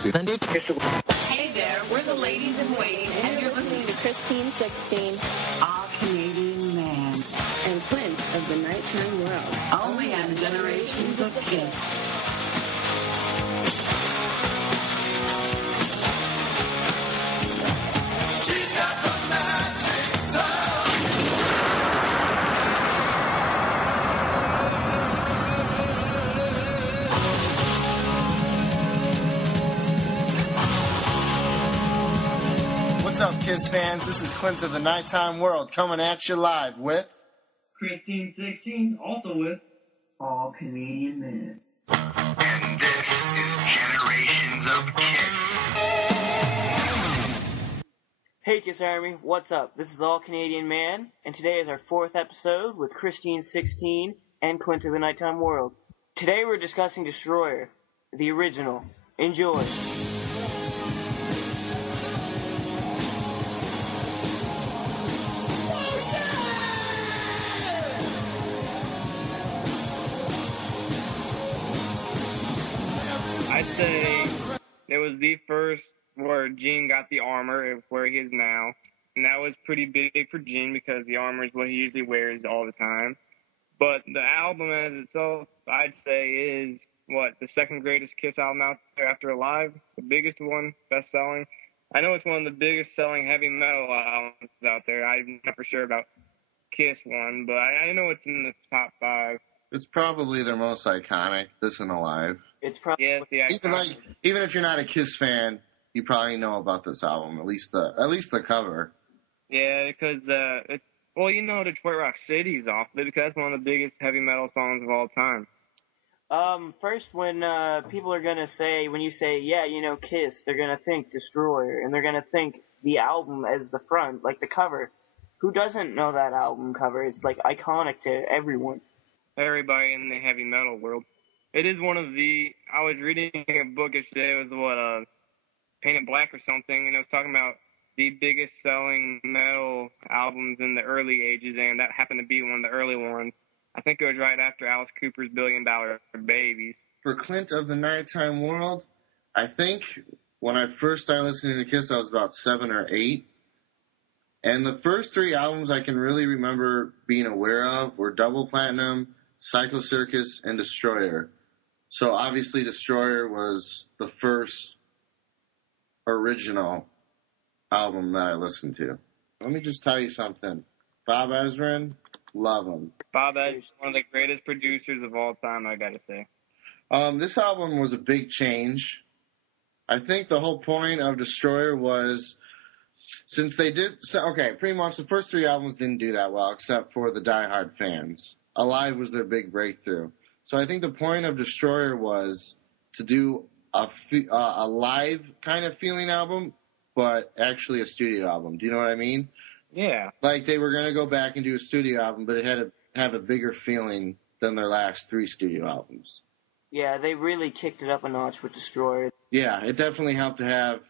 Chelsea. Then do Hey there, we're the ladies in waiting, and you're listening to Christine 16, All Canadian Man, and Clint of the Nighttime World. only on Generations of Kiss. What's up, Kiss fans? This is Clint of the Nighttime World coming at you live with Christine 16, also with All Canadian Men. And this is Generations of Kiss. Hey Kiss Army, what's up? This is All Canadian Man, and today is our 4th episode with Christine 16 and Clint of the Nighttime World. Today we're discussing Destroyer, the original. Enjoy. I'd say it was the first where Gene got the armor, where he is now. And that was pretty big for Gene because the armor is what he usually wears all the time. But the album as itself, I'd say, is, the second greatest Kiss album out there after Alive? The biggest one, best-selling? I know it's one of the biggest selling heavy metal albums out there. I'm not for sure about Kiss one, but I know it's in the top 5. It's probably their most iconic, this and Alive. It's probably Even if you're not a Kiss fan, you probably know about this album, at least the cover. Yeah, because Detroit Rock City's off it because that's one of the biggest heavy metal songs of all time. First, when people are gonna say, when you say, yeah, Kiss, they're gonna think Destroyer, and they're gonna think the album as the front, like the cover. Who doesn't know that album cover? It's iconic to everyone. Everybody in the heavy metal world. It is one of I was reading a book yesterday, it was Painted Black or something, and it was talking about the biggest selling metal albums in the early ages, and that happened to be one of the early ones. I think it was right after Alice Cooper's $1 Billion Babies. For Clint of the Nighttime World, I think when I first started listening to Kiss, I was about 7 or 8. And the first 3 albums I can really remember being aware of were Double Platinum, Psycho Circus, and Destroyer. So obviously Destroyer was the first original album that I listened to. Let me just tell you something. Bob Ezrin, love him. Bob Ezrin, one of the greatest producers of all time, I gotta say. This album was a big change. I think the whole point of Destroyer was, since they did, pretty much the first 3 albums didn't do that well, except for the diehard fans. Alive was their big breakthrough. So I think the point of Destroyer was to do a live kind of feeling album, but actually a studio album. Do you know what I mean? Yeah. Like they were going to go back and do a studio album, but it had to have a bigger feeling than their last 3 studio albums. Yeah, they really kicked it up a notch with Destroyer. Yeah, it definitely helped to have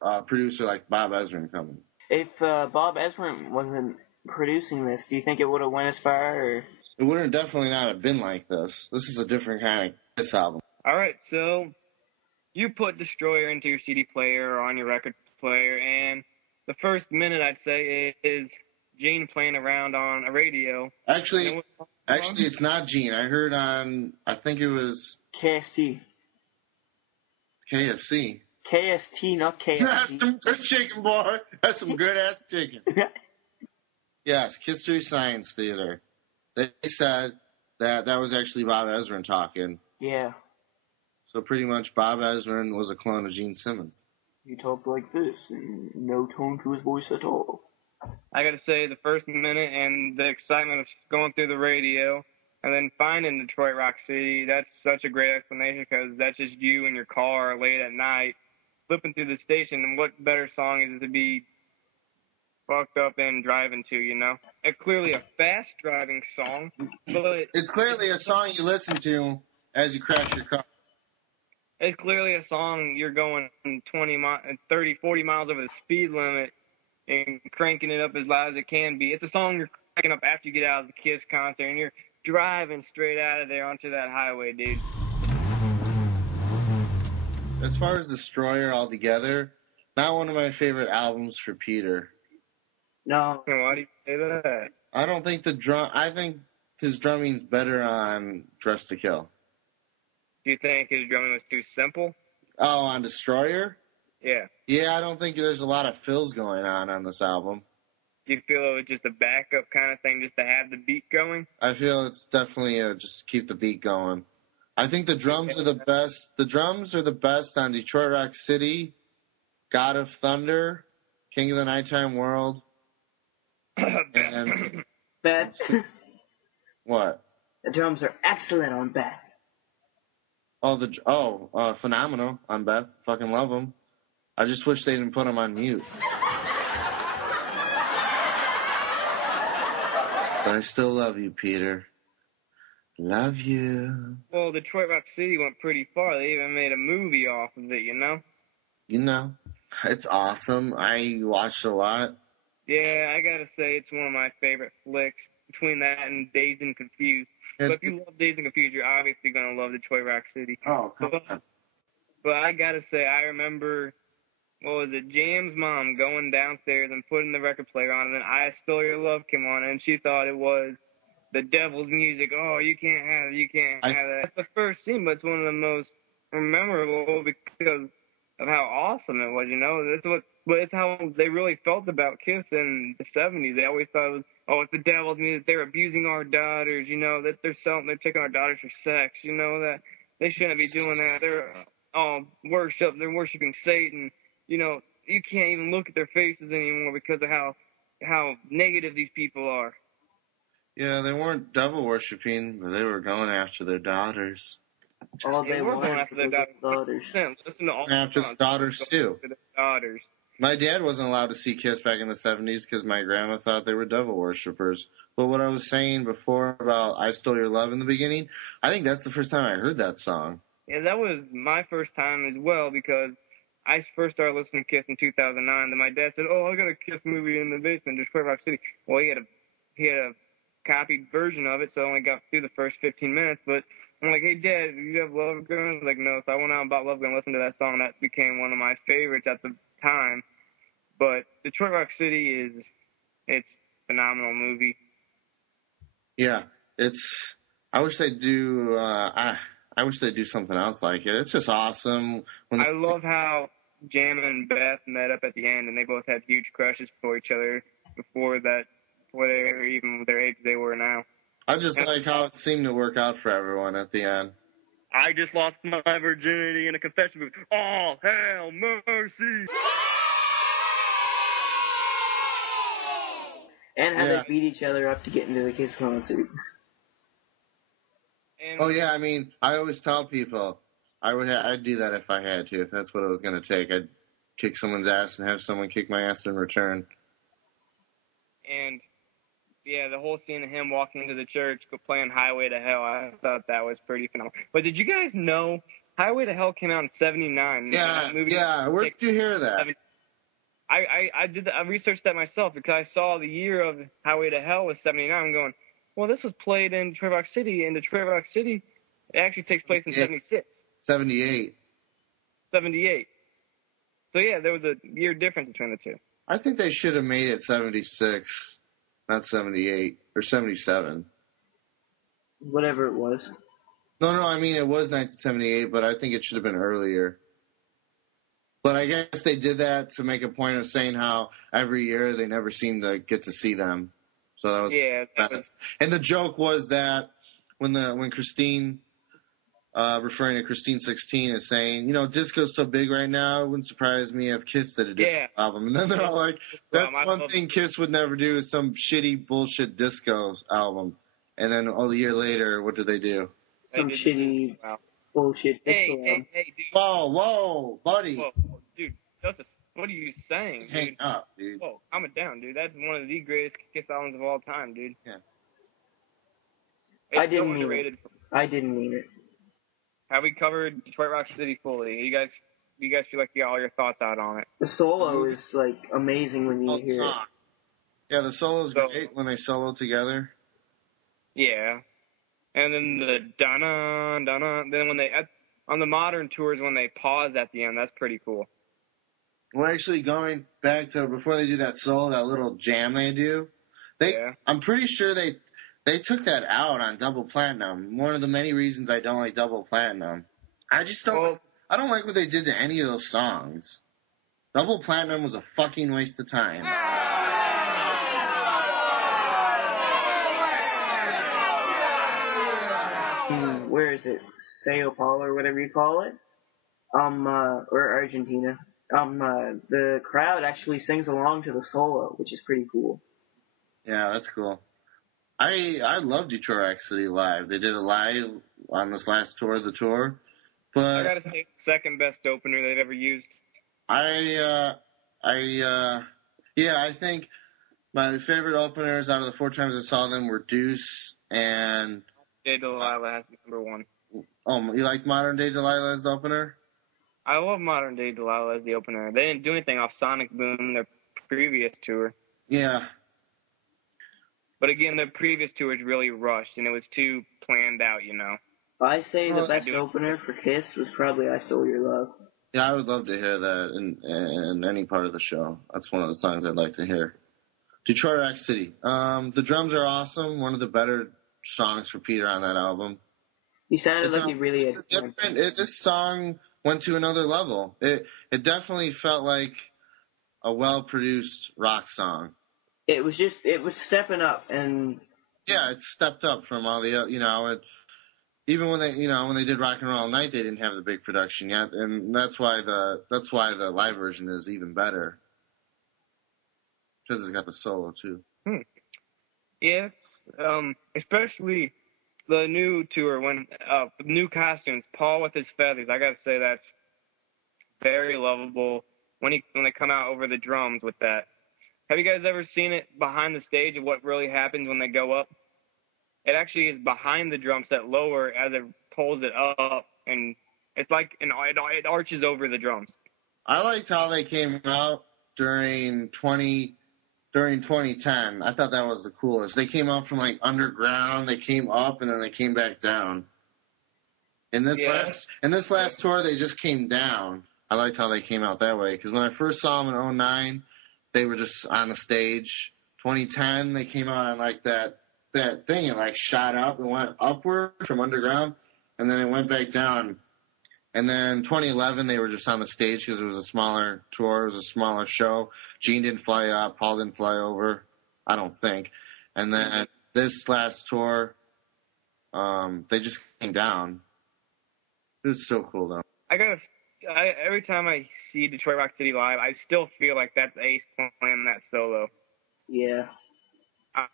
a producer like Bob Ezrin coming. If Bob Ezrin wasn't producing this, do you think it would have went as far? Or? It wouldn't definitely not have been like this. This is a different kind of Kiss album. All right, so you put Destroyer into your CD player or on your record player, and the first minute, I'd say, is Gene playing around on a radio. Actually, it's not Gene. I heard on, I think it was KST. KFC. KST, not KFC. That's some good chicken, boy. That's some good-ass chicken. Yes, Kiss 3 Science Theater. They said that was actually Bob Ezrin talking. Yeah. So pretty much Bob Ezrin was a clone of Gene Simmons. He talked like this, and no tone to his voice at all. I gotta say, the first minute and the excitement of going through the radio and then finding Detroit Rock City, that's such a great explanation because that's just you in your car late at night flipping through the station, and what better song is it to be fucked up and driving to, It's clearly a fast driving song, but it's clearly a song you listen to as you crash your car. It's clearly a song you're going 30, 40 miles over the speed limit and cranking it up as loud as it can be. It's a song you're cranking up after you get out of the Kiss concert and you're driving straight out of there onto that highway, dude. as far as Destroyer altogether, not one of my favorite albums for Peter. No. Why do you say that? I don't think I think his drumming's better on Dress to Kill. Do you think his drumming was too simple? Oh, on Destroyer? Yeah. Yeah, I don't think there's a lot of fills going on this album. Do you feel it was just a backup kind of thing just to have the beat going? I feel it's definitely just keep the beat going. I think the drums are the best. The drums are the best on Detroit Rock City, God of Thunder, King of the Nighttime World, and Beth. what? The drums are excellent on Beth. Phenomenal on Beth. Fucking love them. I just wish they didn't put them on mute. But I still love you, Peter. Love you. Well, Detroit Rock City went pretty far. They even made a movie off of it, you know? You know, it's awesome. I watched a lot. Yeah, I gotta say, it's one of my favorite flicks. Between that and Dazed and Confused. But if you love Dazed and Confused, you're obviously gonna love Detroit Rock City. Oh, come on. But I gotta say, I remember, Jam's mom going downstairs and putting the record player on, and then I Stole Your Love came on, and she thought it was the devil's music. Oh, you can't have that. That's the first scene, but it's one of the most memorable because of how awesome it was, you know? But it's how they really felt about Kiss in the 70s. They always thought it was, it's the devil's music. They're abusing our daughters, you know, that they're taking our daughters for sex, you know, that they shouldn't be doing that. They're worshiping Satan. You know, you can't even look at their faces anymore because of how negative these people are. Yeah, they weren't devil worshipping, but they were going after their daughters. All they were want going is after their daughters. Listen to all After the daughters, too. After the daughters. My dad wasn't allowed to see Kiss back in the 70s because my grandma thought they were devil worshippers. But what I was saying before about I Stole Your Love in the beginning, I think that's the first time I heard that song. Yeah, that was my first time as well because I first started listening to Kiss in 2009. And my dad said, I got a Kiss movie in the basement in Detroit Rock City. Well, he had a copied version of it, so I only got through the first 15 minutes. But I'm like, hey, Dad, do you have Love Gun? He's like, no. So I went out and bought Love Gun and listened to that song. That became one of my favorites at the time. But Detroit Rock City it's a phenomenal movie. Yeah, I wish they'd do, I wish they'd do something else like it. It's just awesome. I love how Jam and Beth met up at the end, and they both had huge crushes for each other before they were even their age they were now. I just like how it seemed to work out for everyone at the end. I just lost my virginity in a confession booth. Oh, hell, mercy. And how they beat each other up to get into the Kiss concert. Oh yeah, I mean, I always tell people I'd do that if I had to, if that's what it was going to take. I'd kick someone's ass and have someone kick my ass in return. And yeah, the whole scene of him walking into the church, playing Highway to Hell, I thought that was pretty phenomenal. But did you guys know Highway to Hell came out in '79? Yeah. Where did you hear that? I researched that myself because I saw the year of Highway to Hell was '79. I'm going, well, this was played in Detroit Rock City. In Detroit Rock City, it actually takes place in '76. 78. 78. So yeah, there was a year difference between the two. I think they should have made it 76, not 78 or 77. Whatever it was. No, I mean it was 1978, but I think it should have been earlier. But I guess they did that to make a point of saying how every year they never seem to get to see them. So that was and the joke was that when Christine, referring to Christine 16, is saying, disco's so big right now, it wouldn't surprise me if Kiss did a disco album. And then they're all like, that's one thing Kiss would never do is some shitty bullshit disco album. And then a year later, what do they do? Some shitty bullshit disco album. Hey, dude. Whoa, buddy. Whoa, dude, Joseph, what are you saying, dude? Hang up, dude. Whoa, calm it down, dude. That's one of the greatest Kiss albums of all time, dude. Yeah. It's I didn't so mean underrated. it. I didn't mean it. Have we covered Detroit Rock City fully? You guys feel like you got all your thoughts out on it? The solo is amazing when you hear it. Yeah, the solo's great when they solo together. Yeah. And then the dun-dun, then when they, on the modern tours when they pause at the end. That's pretty cool. Well, actually, going back to before they do that solo, that little jam they do, I'm pretty sure they took that out on Double Platinum. One of the many reasons I don't like Double Platinum. I just don't. Well, I don't like what they did to any of those songs. Double Platinum was a fucking waste of time. Where is it? Sao Paulo or whatever you call it. Or Argentina. The crowd actually sings along to the solo, which is pretty cool. Yeah, that's cool. I love Detroit Rock City live. They did it live on this last tour of the tour. But I gotta say, second best opener they've ever used. I think my favorite openers out of the 4 times I saw them were Deuce and Day Delilah has to be number 1. Oh, you like Modern Day Delilah as the opener? I love Modern Day Delilah as the opener. They didn't do anything off Sonic Boom, their previous tour. Yeah. But again, their previous tour was really rushed, and it was too planned out, you know. I say the best opener for Kiss was probably I Stole Your Love. Yeah, I would love to hear that in any part of the show. That's one of the songs I'd like to hear. Detroit Rock City. The drums are awesome. One of the better songs for Peter on that album. He sounded like he really had. This song went to another level. It definitely felt like a well-produced rock song. It was stepping up, and yeah, it stepped up from all the even when they did Rock and Roll All Night, they didn't have the big production yet, and that's why the live version is even better because it's got the solo too. Yes, especially the new tour when new costumes, Paul with his feathers. I gotta say that's very lovable when they come out over the drums with that. Have you guys ever seen it behind the stage of what really happens when they go up? It actually is behind the drum set lower as it pulls it up, and it's like it arches over the drums. I liked how they came out during 2010. I thought that was the coolest. They came out from like underground, they came up, and then they came back down. In this last tour, they just came down. I liked how they came out that way because when I first saw them in 2009, they were just on the stage. 2010, they came out on like that thing and like shot up and went upward from underground, and then it went back down. And then 2011, they were just on the stage because it was a smaller tour, it was a smaller show. Gene didn't fly up, Paul didn't fly over, I don't think. And then this last tour, they just came down. It was still cool though. Every time I see Detroit Rock City live, I still feel like that's Ace playing that solo. Yeah.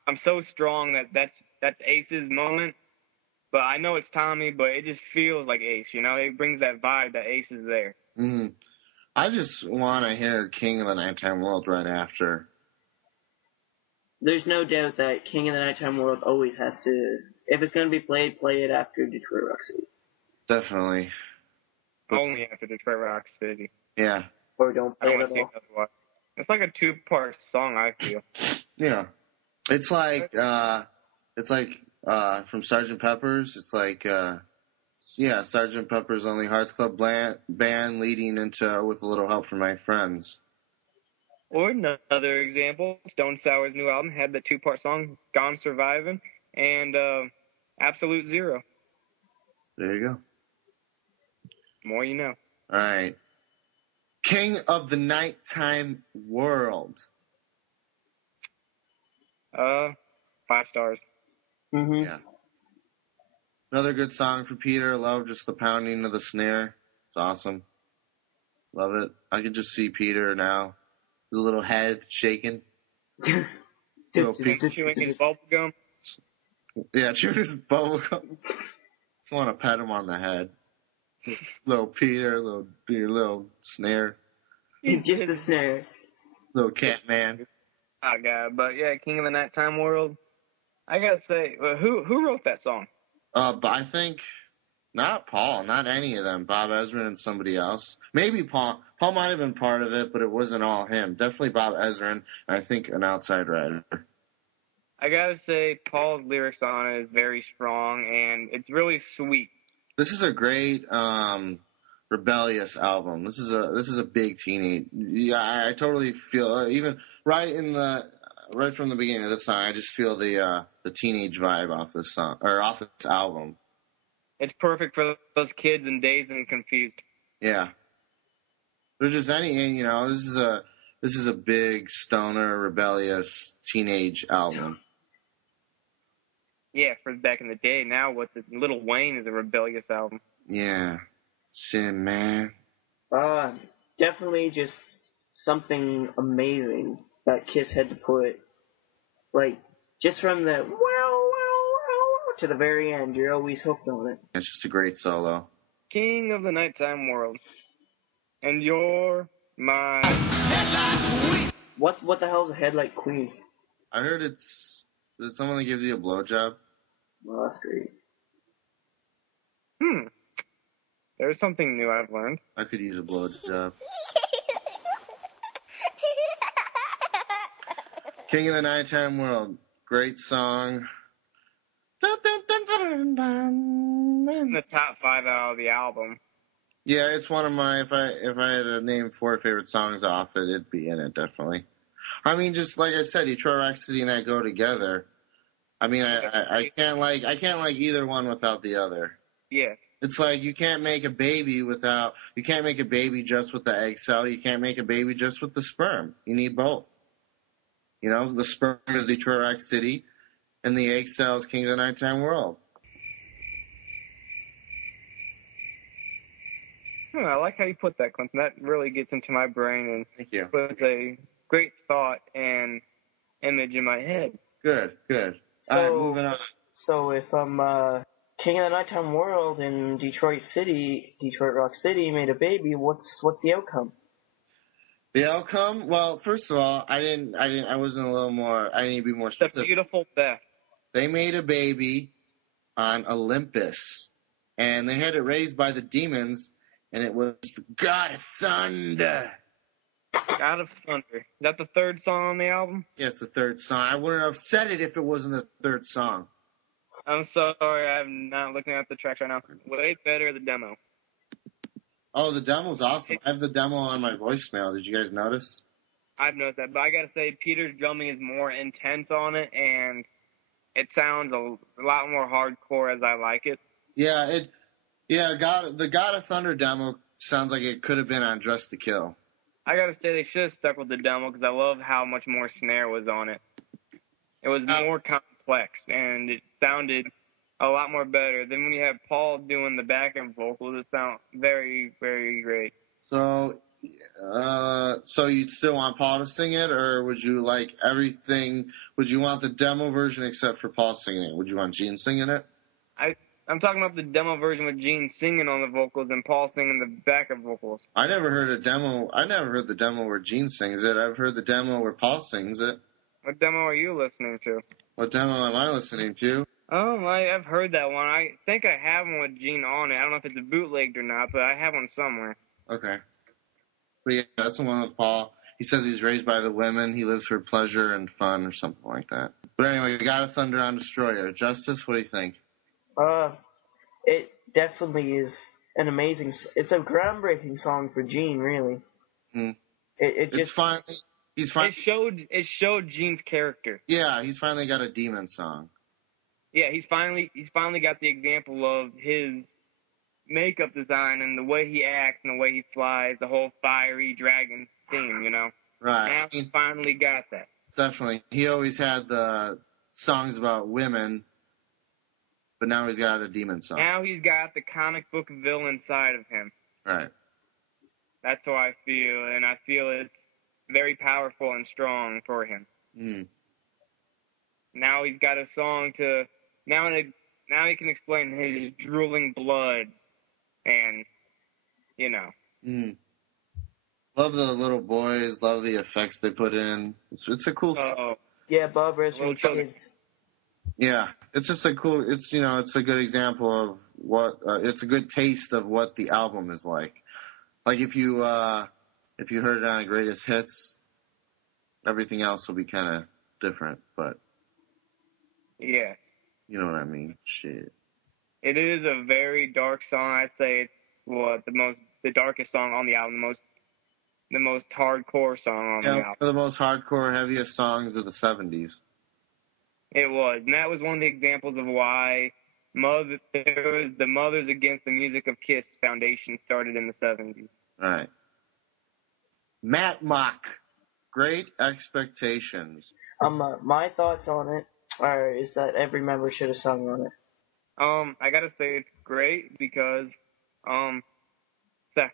I'm so strong that's Ace's moment, but I know it's Tommy, but it just feels like Ace, you know? It brings that vibe that Ace is there. Mm-hmm. I just want to hear King of the Nighttime World right after. There's no doubt that King of the Nighttime World always has to, if it's going to be played, play it after Detroit Rock City. Definitely. Only after Detroit Rock City. Yeah. Or don't play it at all. It's like a 2-part song, I feel. Yeah. It's like from Sgt. Pepper's. It's like, Sgt. Pepper's Lonely Hearts Club Band leading into With a Little Help from My Friends. Or another example, Stone Sour's new album had the 2-part song, Gone Surviving, and Absolute Zero. There you go. More you know. All right. King of the Nighttime World. 5 stars. Mm-hmm. Yeah. Another good song for Peter. Love just the pounding of the snare. It's awesome. Love it. I can just see Peter now. His little head shaking. Chewing his bubble gum. Yeah, chewing his bubble gum. I want to pat him on the head. Little Peter, little snare. Just a snare. Little cat man. Oh, God. But, yeah, King of the Nighttime World. I got to say, who wrote that song? But I think not Paul, not any of them. Bob Ezrin and somebody else. Maybe Paul. Paul might have been part of it, but it wasn't all him. Definitely Bob Ezrin, and I think an outside writer. I got to say, Paul's lyrics on it is very strong, and it's really sweet. This is a great rebellious album. This is a big teenage. Yeah, I totally feel even right from the beginning of this song. I just feel the teenage vibe off this song or off this album. It's perfect for those kids in Dazed and Confused. Yeah. There's just this is a big stoner rebellious teenage album. Yeah, for back in the day. Now, Lil Wayne is a rebellious album. Yeah. Shit, man. Definitely just something amazing that Kiss had to put. Like, just from the wow to the very end, you're always hooked on it. It's just a great solo. King of the Nighttime World. And you're mine. What the hell is a Headlight Queen? I heard is it someone that gives you a blowjob? Well, that's great. There's something new I've learned. I could use a blowjob. King of the Nighttime World. Great song. In the top 5 out of the album. Yeah, it's one of my. If I had to name 4 favorite songs off it, it'd be in it definitely. I mean, just like I said, Detroit Rock City and that go together. I mean, I can't like either one without the other. Yes. It's like you can't make a baby just with the egg cell. You can't make a baby just with the sperm. You need both. You know, the sperm is Detroit Rock City, and the egg cell is King of the Nighttime World. I like how you put that, Clinton. That really gets into my brain and Thank you. puts a great thought and image in my head. Good. So, All right, moving on. So if King of the Nighttime World and Detroit Rock City made a baby, what's the outcome? The outcome? Well, first of all, I need to be more It's a specific. beautiful death. They made a baby on Olympus, and they had it raised by the demons, and it was the God of Thunder. God of Thunder. Is that the third song on the album? Yes, the third song. I wouldn't have said it if it wasn't the third song. I'm sorry, I'm not looking at the tracks right now. Way better the demo. Oh, the demo's awesome. I have the demo on my voicemail. Did you guys notice? I've noticed that, but I gotta say, Peter's drumming is more intense on it, and it sounds a lot more hardcore as I like it. Yeah, the God of Thunder demo sounds like it could have been on Dress to Kill. I gotta say, they should have stuck with the demo because I love how much more snare was on it. It was more complex, and it sounded a lot more better. Then when you have Paul doing the backing vocals, it sounds very, very great. So you'd still want Paul to sing it, or would you like everything? Would you want the demo version except for Paul singing it? Would you want Gene singing it? I'm talking about the demo version with Gene singing on the vocals and Paul singing the backup vocals. I never heard the demo where Gene sings it. I've heard the demo where Paul sings it. What demo are you listening to? What demo am I listening to? Oh, I've heard that one. I think I have one with Gene on it. I don't know if it's bootlegged or not, but I have one somewhere. Okay. But yeah, that's the one with Paul. He says he's raised by the women. He lives for pleasure and fun or something like that. But anyway, God of Thunder on Destroyer. Justice, what do you think? It definitely is an amazing. It's a groundbreaking song for Gene, really. Mm. It showed Gene's character. Yeah, he's finally got a demon song. Yeah, he's finally got the example of his makeup design and the way he acts and the way he flies, the whole fiery dragon theme, you know. Right. Now he finally got that. Definitely. He always had the songs about women, but now he's got a demon song. Now he's got the comic book villain side of him. Right. That's how I feel, and I feel it's very powerful and strong for him. Mm. Now he's got a song to... Now he can explain his drooling blood and, you know. Mm. Love the little boys. Love the effects they put in. It's a cool song. Yeah, Bob Reson's kids. Yeah, it's just a cool. It's a good example of what. It's a good taste of what the album is like. Like if you heard it on Greatest Hits, everything else will be kind of different. But yeah, you know what I mean. Shit. It is a very dark song. I'd say it's the darkest song on the album, the most hardcore song on the Yeah, album. one of the most hardcore, heaviest songs of the 70s. It was, and that was one of the examples of why the Mothers Against the Music of Kiss Foundation started in the 70s. All right. Matt Mock, Great Expectations. My thoughts on it is that every member should have sung on it. I gotta say it's great because, sex.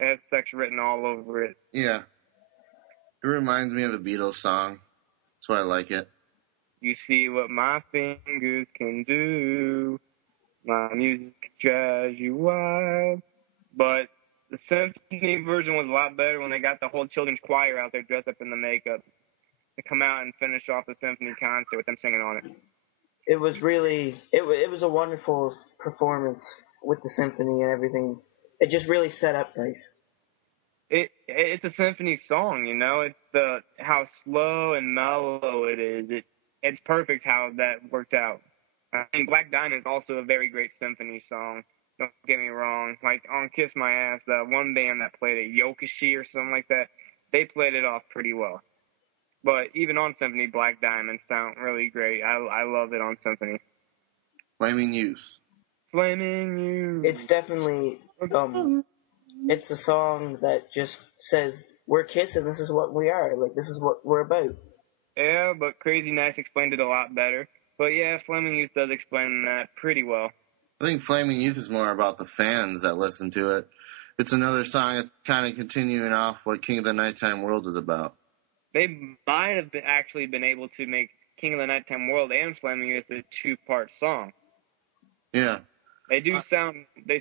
It has sex written all over it. Yeah. It reminds me of a Beatles song. That's why I like it. You see what my fingers can do. My music drives you wild. But the symphony version was a lot better when they got the whole children's choir out there dressed up in the makeup to come out and finish off the symphony concert with them singing on it. It was really, it was a wonderful performance with the symphony and everything. It just really set up nice. It's a symphony song, you know. It's how slow and mellow it is. It's perfect how that worked out. I think Black Diamond is also a very great symphony song. Don't get me wrong. Like on Kiss My Ass, the one band that played it, Yokoshi or something like that, they played it off pretty well. But even on Symphony, Black Diamond sound really great. I love it on Symphony. Flaming Youth. Flaming Youth. It's definitely, it's a song that just says, we're Kiss and this is what we are. Like, this is what we're about. Yeah, but Crazy Nice explained it a lot better. But yeah, Flaming Youth does explain that pretty well. I think Flaming Youth is more about the fans that listen to it. It's another song that's kind of continuing off what King of the Nighttime World is about. They might have actually been able to make King of the Nighttime World and Flaming Youth a two-part song. Yeah. They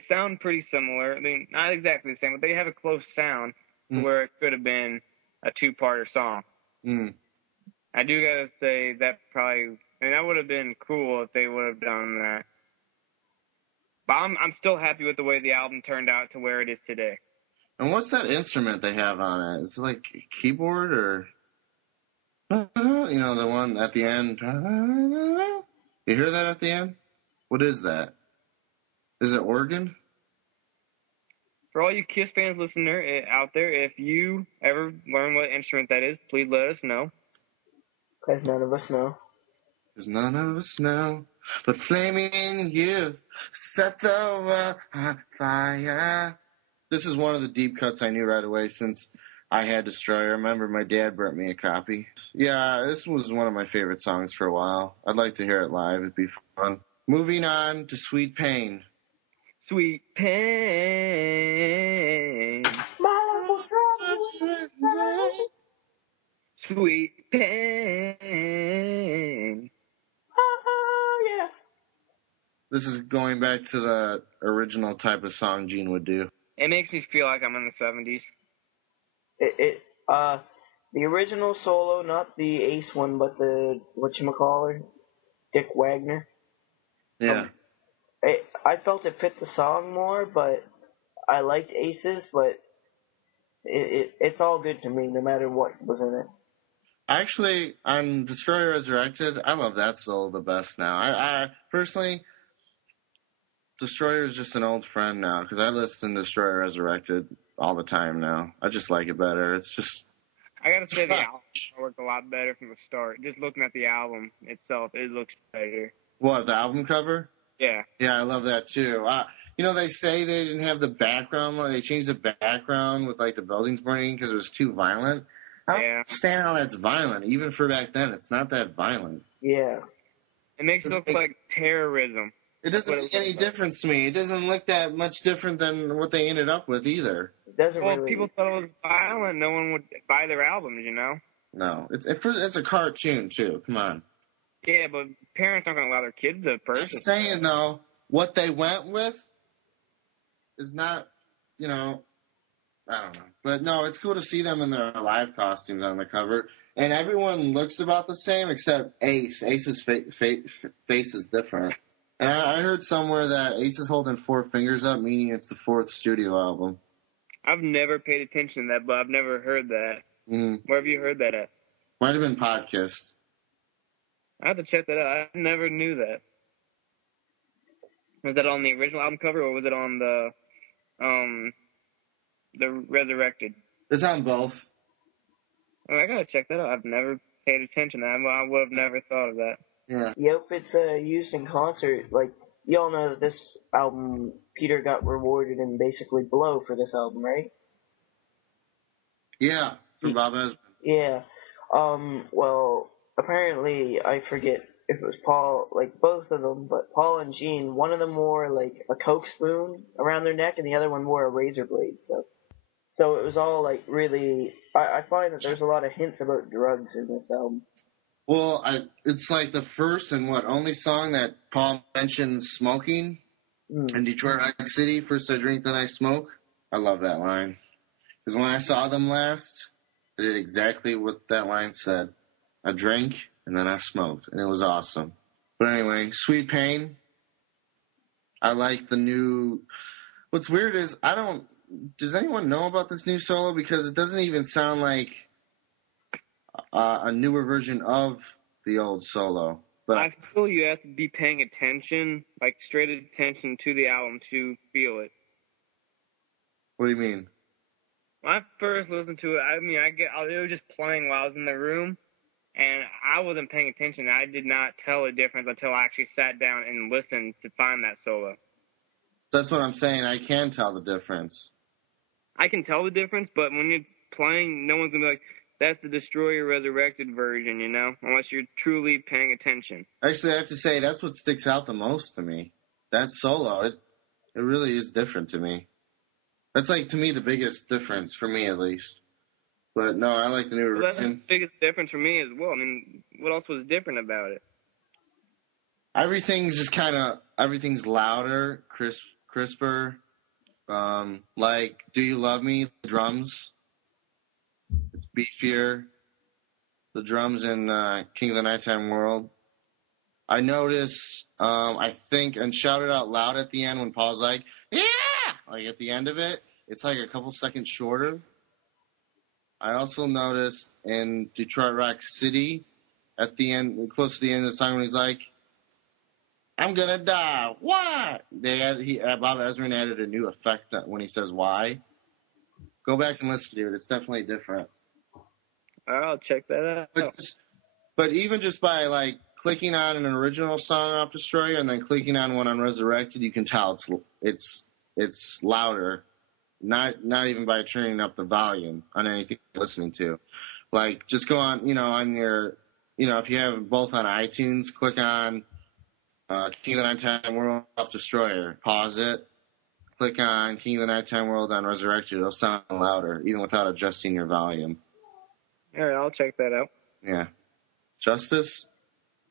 sound pretty similar. I mean, not exactly the same, but they have a close sound to where it could have been a two-parter song. Mm. I do gotta say that that would have been cool if they would have done that. But I'm still happy with the way the album turned out to where it is today. And what's that instrument they have on it? Is it like a keyboard or, you know, the one at the end? You hear that at the end? What is that? Is it organ? For all you Kiss fans out there, if you ever learn what instrument that is, please let us know. Because none of us know. Because none of us know. But Flaming Youth set the world on fire. This is one of the deep cuts I knew right away since I had Destroyer. I remember my dad brought me a copy. Yeah, this was one of my favorite songs for a while. I'd like to hear it live. It'd be fun. Moving on to Sweet Pain. Sweet Pain. Sweet Pain. Oh, yeah. This is going back to the original type of song Gene would do. It makes me feel like I'm in the 70s. The original solo, not the Ace one, but the, whatchamacallit, Dick Wagner. Yeah. I felt it fit the song more, but I liked Ace's, but it's all good to me, no matter what was in it. Actually, on Destroyer Resurrected, I love that solo the best now. I personally, Destroyer is just an old friend now, because I listen to Destroyer Resurrected all the time now. I just like it better. It's just... I gotta say the album worked a lot better from the start. Just looking at the album itself, it looks better. What, the album cover? Yeah. Yeah, I love that too. You know, they say they didn't have the background. They changed the background with like the buildings burning because it was too violent. I don't understand how that's violent. Even for back then, it's not that violent. Yeah. It makes it look like terrorism. It doesn't make any difference to me. It doesn't look that much different than what they ended up with either. It doesn't well, really... people thought it was violent. No one would buy their albums, you know? No. It's a cartoon, too. Come on. Yeah, but parents aren't going to allow their kids to purchase. I'm saying, though, what they went with is not, you know, I don't know. But, no, it's cool to see them in their live costumes on the cover. And everyone looks about the same except Ace. Ace's face is different. And I heard somewhere that Ace is holding 4 fingers up, meaning it's the 4th studio album. I've never paid attention to that, but I've never heard that. Where have you heard that at? Might have been Podcast. I have to check that out. I never knew that. Was that on the original album cover, or was it on the Resurrected? It's on both. Oh, I gotta check that out. I've never paid attention. I would have never thought of that. Yeah. Yep, it's used in concert. Like, you all know that this album, Peter got rewarded in basically blow for this album, right? Yeah, from Bob Ezrin. Yeah. Well, apparently, I forget if it was Paul, like both of them, but Paul and Gene, one of them wore like a Coke spoon around their neck and the other one wore a razor blade. So it was all like really, I find that there's a lot of hints about drugs in this album. Well, it's like the first and only song that Paul mentions smoking in Detroit Rock City. First I drink, then I smoke. I love that line. Because when I saw them last, I did exactly what that line said. I drank, and then I smoked, and it was awesome. But anyway, Sweet Pain. I like the new... What's weird is, does anyone know about this new solo? Because it doesn't even sound like a newer version of the old solo. But I feel you have to be paying attention, like straight attention to the album to feel it. What do you mean? When I first listened to it, it was just playing while I was in the room, and I wasn't paying attention. I did not tell the difference until I actually sat down and listened to find that solo. That's what I'm saying. I can tell the difference. I can tell the difference, but when it's playing, no one's going to be like, that's the Destroyer Resurrected version, you know, unless you're truly paying attention. Actually, I have to say, that's what sticks out the most to me. That solo, it really is different to me. That's, like, to me, the biggest difference, for me at least. But, no, I like the newer Well, that's the version. biggest difference for me as well. I mean, what else was different about it? Everything's just everything's louder, crisper. Like, Do You Love Me? The drums. It's beefier. The drums in King of the Nighttime World. I notice, I think, and shout it out loud at the end when Paul's like, yeah! Like at the end of it, it's like a couple seconds shorter. I also noticed in Detroit Rock City, at the end, close to the end of the song, when he's like, I'm gonna die. Why? Bob Ezrin added a new effect when he says why. Go back and listen to it. It's definitely different. I'll check that out. But even just by like clicking on an original song off Destroyer and then clicking on one on Resurrected, you can tell it's louder. Not even by turning up the volume on anything you're listening to. Like just go on, on your, if you have both on iTunes, click on King of the Nighttime World off Destroyer, pause it, click on King of the Nighttime World on Resurrected. It'll sound louder, even without adjusting your volume. All right, I'll check that out. Yeah. Justice?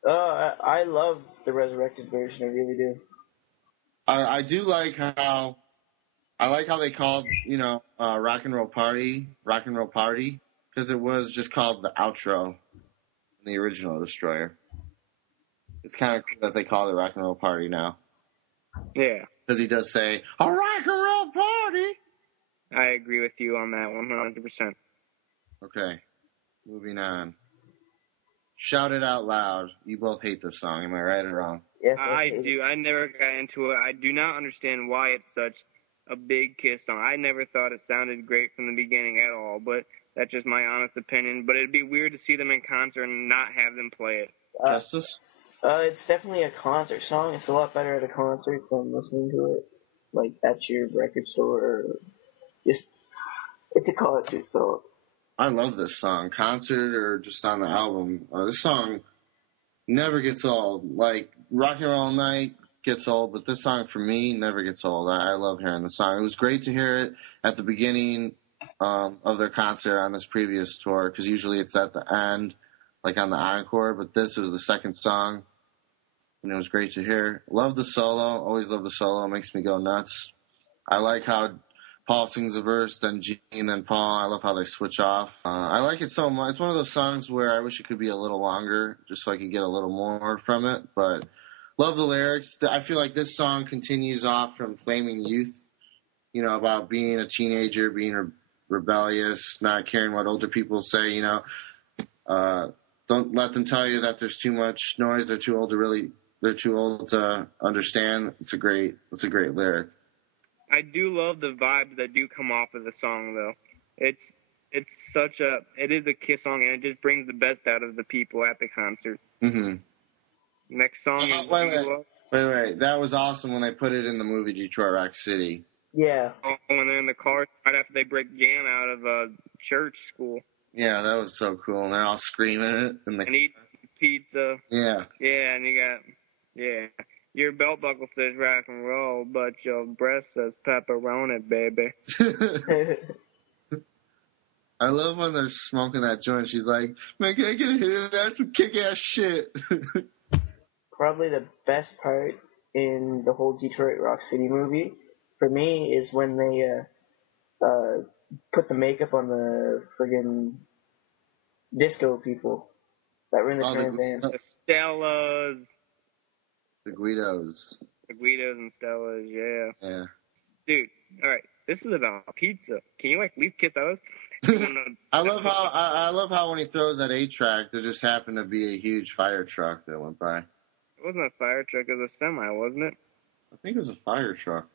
I love the Resurrected version, I really do. I do like how they called, Rock and Roll Party, because it was just called the outro in the original Destroyer. It's kind of cool that they call it Rock and Roll Party now. Yeah. Because he does say, a rock and roll party! I agree with you on that 100%. Okay. Moving on. Shout It Out Loud. You both hate this song. Am I right or wrong? Yes, I do. I never got into it. I do not understand why it's such a big Kiss song. I never thought it sounded great from the beginning at all, but that's just my honest opinion. But it'd be weird to see them in concert and not have them play it. Justice? It's definitely a concert song. It's a lot better at a concert than listening to it, like, at your record store or just, it's a concert song. I love this song. Concert or just on the album. This song never gets old. Like, Rock and Roll Night gets old, but this song for me never gets old. I love hearing the song. It was great to hear it at the beginning of their concert on this previous tour, because usually it's at the end, like on the encore, but this was the second song, and it was great to hear. Love the solo. Always love the solo. It makes me go nuts. I like how Paul sings a verse, then Gene, then Paul. I love how they switch off. I like it so much. It's one of those songs where I wish it could be a little longer, just so I could get a little more from it. But love the lyrics. I feel like this song continues off from Flaming Youth, about being a teenager, being rebellious, not caring what older people say, Don't let them tell you that there's too much noise. They're too old to really they're too old to understand. It's a great lyric. I do love the vibes that do come off of the song, though. It is a Kiss song, and it just brings the best out of the people at the concert. Mm-hmm. Next song is Wait. That was awesome when they put it in the movie Detroit Rock City. Yeah. When they're in the car right after they break jam out of a church school. Yeah, that was so cool. And they're all screaming it. And eat pizza. Yeah. Yeah, and your belt buckle says rock and roll, but your breast says pepperoni, baby. I love when they're smoking that joint. She's like, man, can I get a hit of that? Some kick-ass shit. Probably the best part in the whole Detroit Rock City movie, for me, is when they put the makeup on the friggin' disco people that were in the caravan. The Stellas. The Guidos. The Guidos and Stellas, yeah. Yeah. Dude, alright, this is about pizza. Can you, leave Kiss out? I love how when he throws that 8-track, there just happened to be a huge fire truck that went by. It wasn't a fire truck, it was a semi, wasn't it? I think it was a fire truck.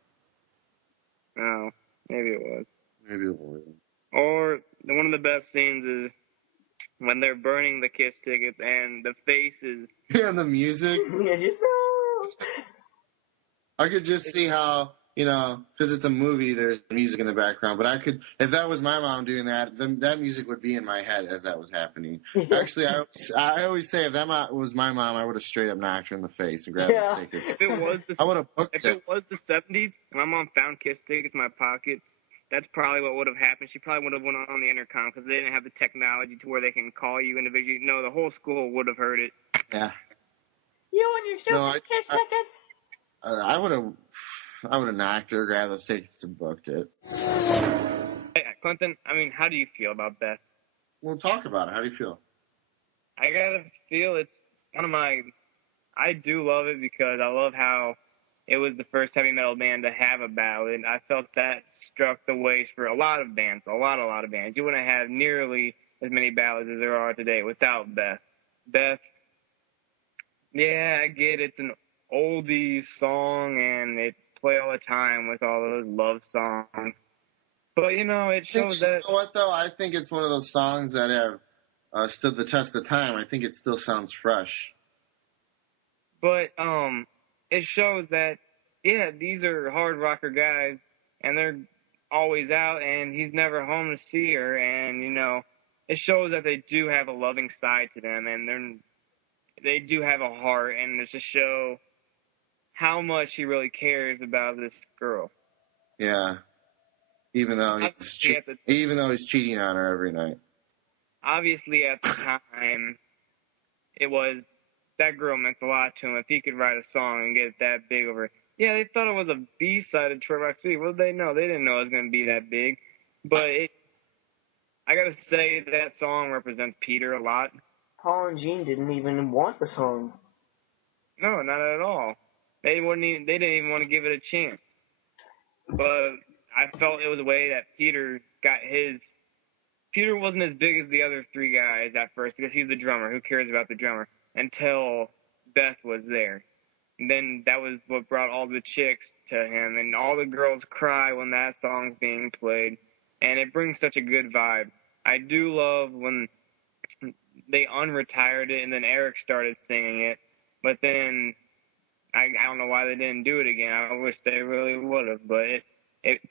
Oh, maybe it was. Maybe it was. Or one of the best scenes is when they're burning the Kiss tickets and the faces. Yeah, the music. I could just see how, because it's a movie, there's music in the background. But if that was my mom doing that, then that music would be in my head as that was happening. Actually, I always say if that was my mom, I would have straight up knocked her in the face and grabbed the tickets. If it was I would have booked it was the 70s, and my mom found Kiss tickets in my pocket, that's probably what would have happened. She probably would have went on the intercom because they didn't have the technology to where they can call you individually. No, the whole school would have heard it. Yeah. You and your stupid Kiss tickets. I would have knocked her, grabbed those tickets, and booked it. Hey, Clinton, how do you feel about Beth? We'll talk about it. How do you feel? I gotta feel it's one of my. I do love it because I love how it was the first heavy metal band to have a ballad. I felt that struck the ways for a lot of bands, a lot of bands. You wouldn't have nearly as many ballads as there are today without Beth. Beth, yeah, I get it's an oldies song and it's play all the time with all those love songs. But, it shows that... You know what, though? I think it's one of those songs that have stood the test of time. I think it still sounds fresh. But, it shows that, yeah, these are hard rocker guys, and they're always out, and he's never home to see her, and, it shows that they do have a loving side to them, and they do have a heart, and it's to show how much he really cares about this girl. Yeah. Even though he's cheating on her every night. Obviously, at the time, that girl meant a lot to him. If he could write a song and get it that big over, yeah, they thought it was a B-side of Detroit Rock City. What did they know? They didn't know it was going to be that big. But I gotta say that song represents Peter a lot. Paul and Gene didn't even want the song. No, not at all. They didn't even want to give it a chance. But I felt it was a way that Peter got his. Peter wasn't as big as the other three guys at first because he's the drummer. Who cares about the drummer? Until Beth was there. And then that was what brought all the chicks to him. And all the girls cry when that song's being played. And it brings such a good vibe. I do love when they unretired it and then Eric started singing it. But then I don't know why they didn't do it again. I wish they really would have. But it's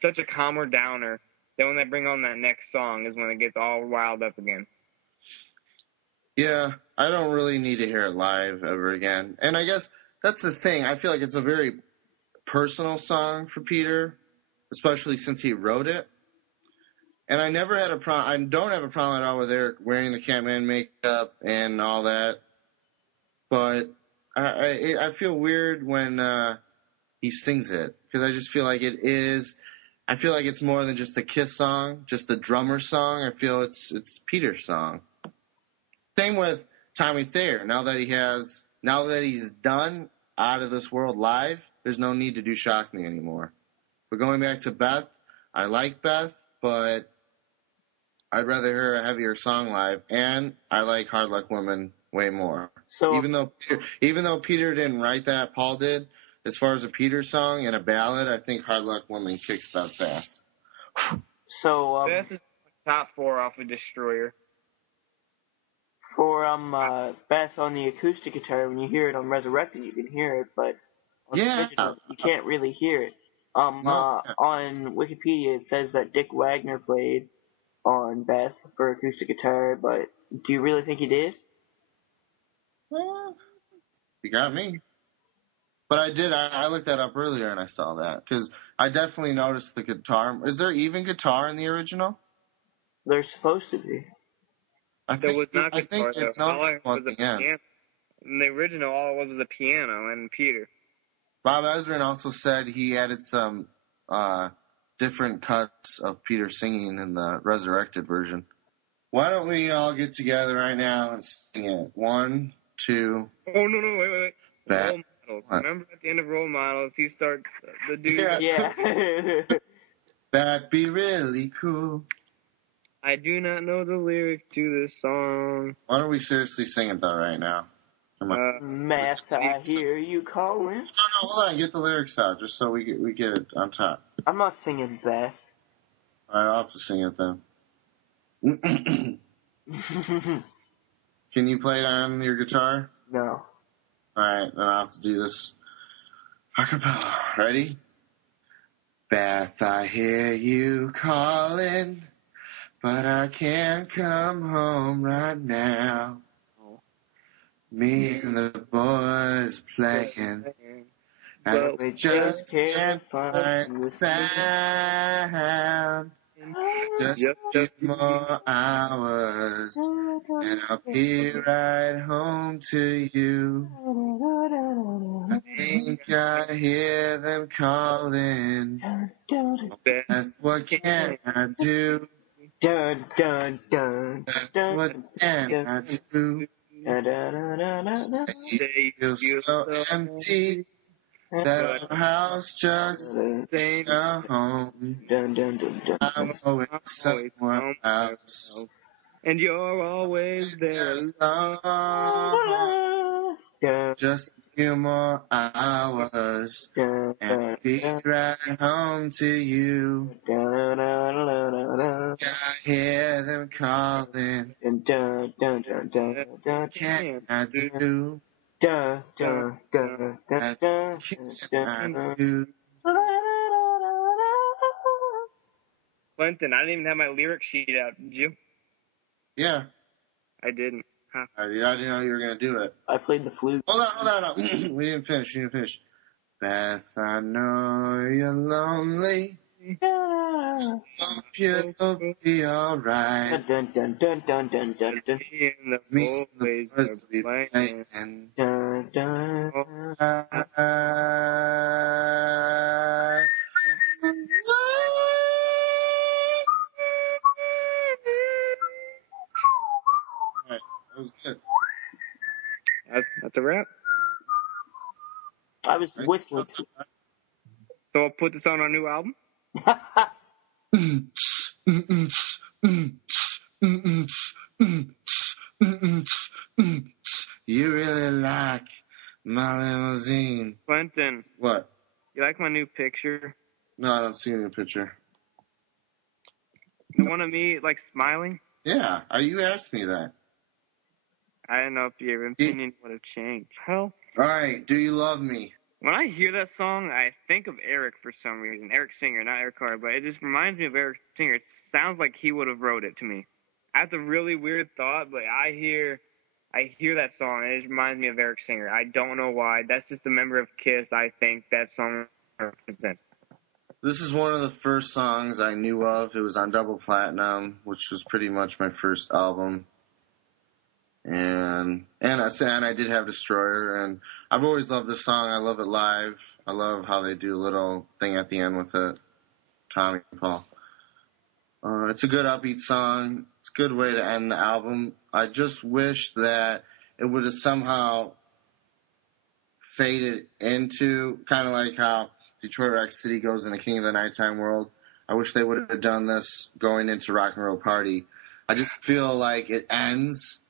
such a calmer downer. Then when they bring on that next song is when it gets all riled up again. Yeah, I don't really need to hear it live ever again. And I guess that's the thing. I feel like it's a very personal song for Peter, especially since he wrote it. And I never had a problem. I don't have a problem at all with Eric wearing the Catman makeup and all that. But I feel weird when he sings it because I just feel like it is. I feel like it's more than just a Kiss song, just a drummer song. I feel it's Peter's song. Same with Tommy Thayer. Now that he's done Out of This World live, there's no need to do Shock Me anymore. But going back to Beth, I like Beth, but I'd rather hear a heavier song live, and I like Hard Luck Woman way more. So Even though Peter didn't write that, Paul did. As far as a Peter song and a ballad, I think Hard Luck Woman kicks Beth's ass. Beth is top 4 off of Destroyer. for Beth on the acoustic guitar, when you hear it on Resurrected, you can hear it, but on the original, you can't really hear it. On Wikipedia, it says that Dick Wagner played on Beth for acoustic guitar, but do you really think he did? You got me. But I did. I looked that up earlier and I saw that because I definitely noticed the guitar. Is there even guitar in the original? There's supposed to be. I think it's noticeable at the end. Piano. In the original, all it was a piano and Peter. Bob Ezrin also said he added some different cuts of Peter singing in the Resurrected version. Why don't we all get together right now and sing it? 1, 2. Oh, no, wait. That. Role Models. Remember at the end of Role Models, he starts, the dude... Yeah. That'd be really cool. I do not know the lyrics to this song. Why don't we seriously sing it, though, right now? Come on. Math, I hear you calling. No, hold on. Get the lyrics out, just so we get it on top. I'm not singing Beth. All right, I'll have to sing it, then. Can you play it on your guitar? No. Alright, then I'll have to do this acapella. Ready? Beth, I hear you calling, but I can't come home right now. Me and the boys playing, and we just can't find the sound. Just a few more hours, and I'll be right home to you. I think I hear them calling. Beth, what can I do? Dun, dun, dun, Beth, dun, what can I do? Say you feel so empty that our house just ain't a home. I'm always somewhere else. And you're always there. Alone. Just a few more hours, and be right home to you. I hear them calling. What can I do? What can I do? Clinton, I didn't even have my lyric sheet out, did you? Yeah. I didn't. Huh. I didn't know you were going to do it. I played the flute. Hold on. We didn't finish. Beth, I know you're lonely. Hope you'll be alright. Dun, dun, dun, dun, dun, dun, dun. Me and the boys be playing. Dun, dun. Alright, that was good. That's a wrap. I was whistling. So I'll put this on our new album. You really like my limousine. Clinton, What? you like my new picture? No, I don't see any picture. The one of me, like, smiling? Yeah, you asked me that. I don't know if your opinion would have changed. Hell, Alright, do you love me? when I hear that song, I think of Eric for some reason. Eric Singer, not Eric Carr, but it just reminds me of Eric Singer. It sounds like he would have wrote it to me. That's a really weird thought, but I hear that song, and it just reminds me of Eric Singer. I don't know why. That's just a member of KISS I think that song represents. This is one of the first songs I knew of. It was on Double Platinum, which was pretty much my first album. And I did have Destroyer, and I've always loved this song. I love it live. I love how they do a little thing at the end with it. Tommy and Paul. It's a good upbeat song. It's a good way to end the album. I just wish that it would have somehow faded into kind of like how Detroit Rock City goes into King of the Nighttime World. I wish they would have done this going into Rock and Roll Party. I just feel like it ends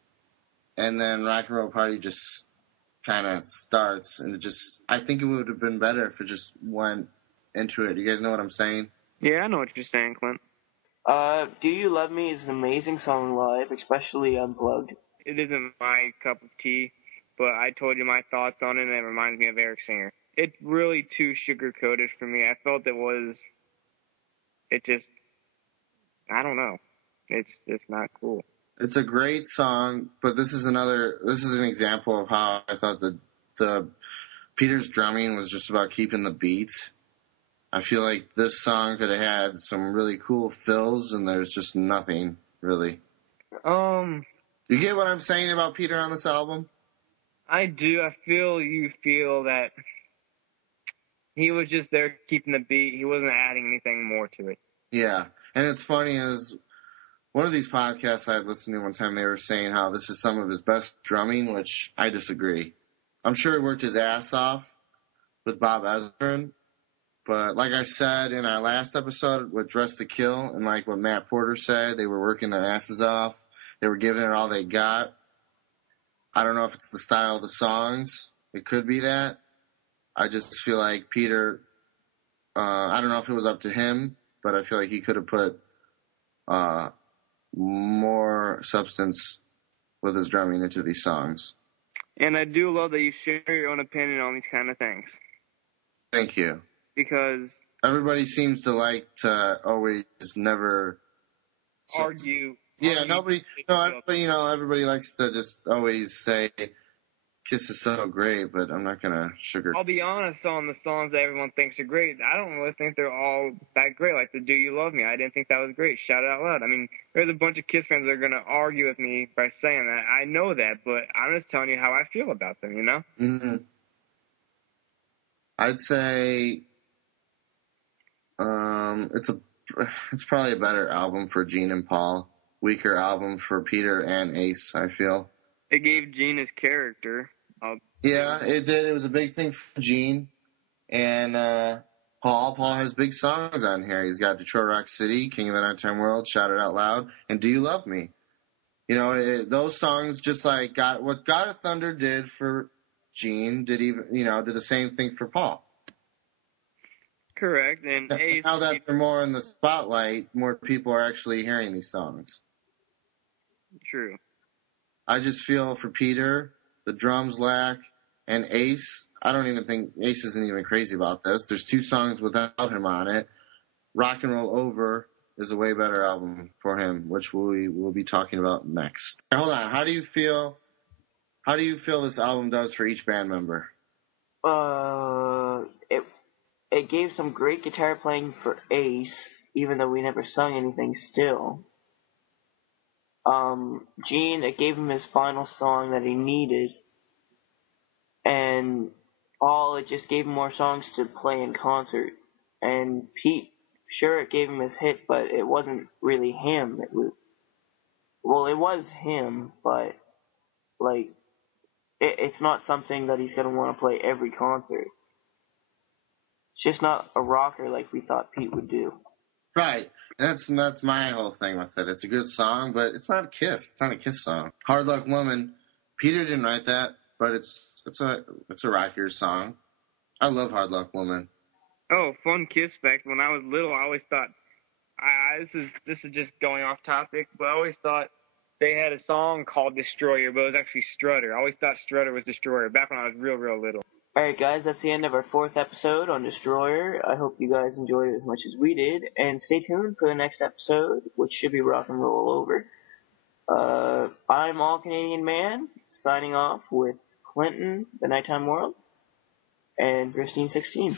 and then Rock and Roll Party just kind of starts, and I think it would have been better if it just went into it. You guys know what I'm saying? Yeah, I know what you're saying, Clint. Do You Love Me is an amazing song live, especially unplugged. It isn't my cup of tea, but I told you my thoughts on it, and it reminds me of Eric Singer. It's really too sugar-coated for me. I felt I don't know. It's not cool. It's a great song, but this is an example of how I thought the Peter's drumming was just about keeping the beat. I feel like this song could have had some really cool fills, and there's just nothing, really. You get what I'm saying about Peter on this album? I do. I feel you feel that he was just there keeping the beat. He wasn't adding anything more to it. Yeah. And it's funny, is one of these podcasts I had listened to one time, they were saying how this is some of his best drumming, which I disagree. I'm sure he worked his ass off with Bob Ezrin, but like I said in our last episode with Dress to Kill, and like what Matt Porter said, they were working their asses off. They were giving it all they got. I don't know if it's the style of the songs. It could be that. I just feel like Peter, I don't know if it was up to him, but I feel like he could have put more substance with his drumming into these songs. And I do love that you share your own opinion on these kind of things. Thank you. Because everybody seems to like to always never argue. Yeah, everybody likes to just always say Kiss is so great, but I'm not gonna sugar. I'll be honest, on the songs that everyone thinks are great, I don't really think they're all that great. Like the Do You Love Me, I didn't think that was great. Shout it out loud. I mean, there's a bunch of Kiss fans that are gonna argue with me by saying that. I know that, but I'm just telling you how I feel about them. You know? Mm-hmm. I'd say it's probably a better album for Gene and Paul. Weaker album for Peter and Ace, I feel. It gave Gene his character. Yeah, it did. It was a big thing for Gene. And Paul. Paul has big songs on here. He's got Detroit Rock City, King of the Nighttime World, Shout It Out Loud, and Do You Love Me? You know, those songs just like what God of Thunder did for Gene did the same thing for Paul. Correct. And Ace, now that they're more in the spotlight, more people are actually hearing these songs. True. I just feel for Peter, the drums lack, and Ace, I don't even think Ace isn't even crazy about this. There's 2 songs without him on it. Rock and Roll Over is a way better album for him, which we will be talking about next. Hold on. How do you feel this album does for each band member? It gave some great guitar playing for Ace, even though we never sung anything still. Gene, it gave him his final song that he needed. And Paul, it just gave him more songs to play in concert. And Pete, sure, it gave him his hit, but it wasn't really him. It was him, but, like, it's not something that he's going to want to play every concert. It's just not a rocker like we thought Pete would do. Right. That's my whole thing with it. It's a good song, but it's not a Kiss. It's not a Kiss song. Hard Luck Woman, Peter didn't write that, but it's a rockier song. I love Hard Luck Woman. Oh, fun Kiss fact. When I was little, I always thought, this is just going off topic, but I always thought they had a song called Destroyer, but it was actually Strutter. I always thought Strutter was Destroyer, back when I was real, real little. Alright guys, that's the end of our 4th episode on Destroyer. I hope you guys enjoyed it as much as we did, and stay tuned for the next episode, which should be Rock and Roll Over. I'm All Canadian Man, signing off with Clinton, The Nighttime World, and Christine 16.